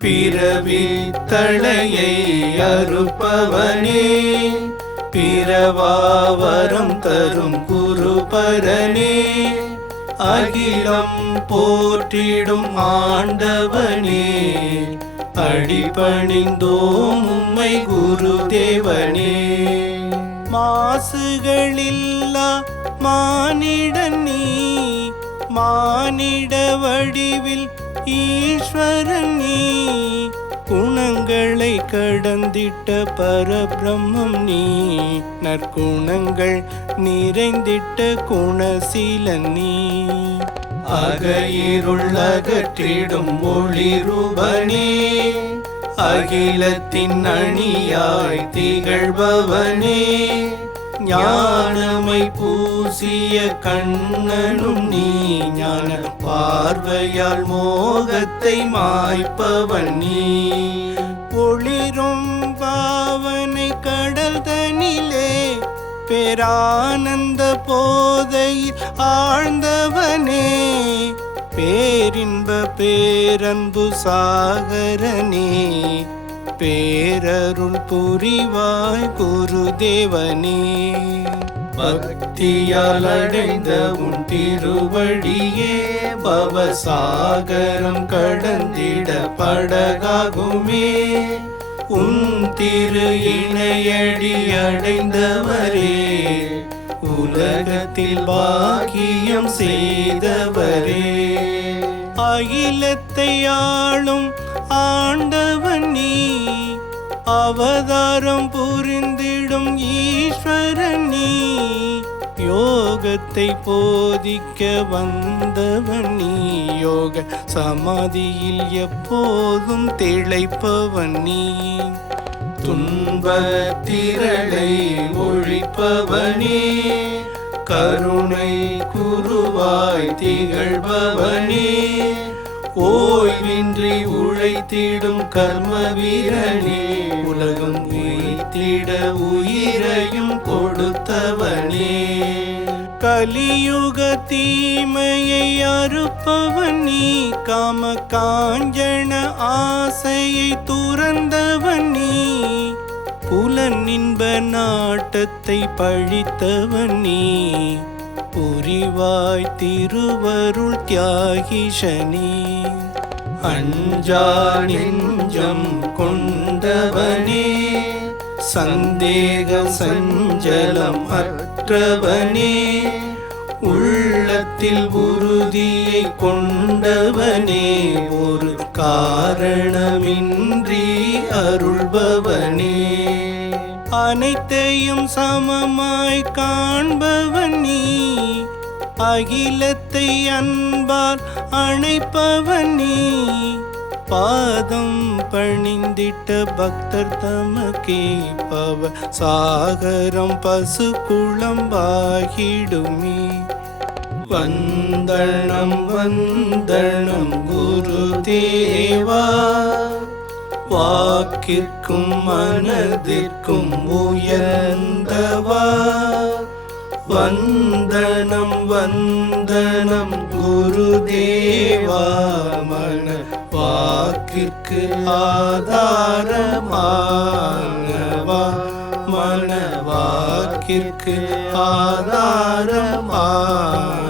பிறவி தளையை அறுப்பவனே பிறவாவரம் தரும் குருபரனே அகிலம் போற்றிடும் ஆண்டவனே அடிபணிந்தோம் உம்மை குருதேவனே. மாசுகளில்லா மானிடன் நீ மானிட வடிவில் ஈஸ்வரன் கடந்திட்ட பரபிரம்மம் நீ நற்குணங்கள் நிறைந்திட்ட குணசீலன் நீ. அகையிருள் அகற்றிடும் ஒளிரூபனே அகிலத்தின் அணியாய் திகழ்பவனே. ஞானமை பூசிய கண்ணனும் நீ ஞான பார்வையால் மோகத்தை மாய்ப்பவன் நீ. ஒளிரும் பாவனை கடல் தனிலே பேரானந்த போதையில் ஆழ்ந்தவனே பேரின்ப பேரன்பு சாகரனே பேரருள் புரிவாய் குருதேவனே. பக்தியால் அடைந்த உன் திருவழியே பவசாகரம் கடந்திட படகாகுமே. உன் திரு இணையடி அடைந்தவரே உலகத்தில் பாக்கியம் செய்தவரே. அகிலத்தை ஆளும் ஆண்டவன் நீ அவதாரம் புரிந்திடும் ஈஸ்வரன் நீ. யோகத்தை போதிக்க வந்தவன் நீ. யோக சமாதியில் எப்போதும் திளைப்பவன் நீ. துன்ப திரளை ஒழிப்பவனே கருணை குருவாய் திகழ்பவனே ஓய்வின்றி உழைத்திடும் கர்ம வீரனே உலகம் உயிர்த்திட உயிரையும் கொடுத்தவனே. கலியுக தீமையை அறுப்பவன் நீ காம காஞ்சன ஆசையை துறந்தவன் நீ புலன் இன்ப நாட்டத்தை பழித்தவன் நீ புரிவாய் திருவருள் தியாகிஷனே அஞ்சா நெஞ்சம் கொண்டவனே சந்தேக சஞ்சலம் அற்றவனே உள்ளத்தில் உறுதியை கொண்டவனே ஒரு காரணமின்றி அருள்பவனே. அனைத்தையும் சமமாய் காண்பவன் நீ அகிலத்தை அன்பால் அணைப்பவன் நீ. பாதம் பணிந்திட்ட பக்தர் தமக்கே பவ. சாகரம் பசு குளம்பாகிடுமே வந்தனம் வந்தனம் குரு தேவா. வாக்கிற்கும் மனதிற்கும் உயர்ந்தவா. வந்தனம் வந்தனம் குருதேவா மன வாக்கிற்கு ஆதாரமானவா? மன வாக்கிற்கு ஆதாரமான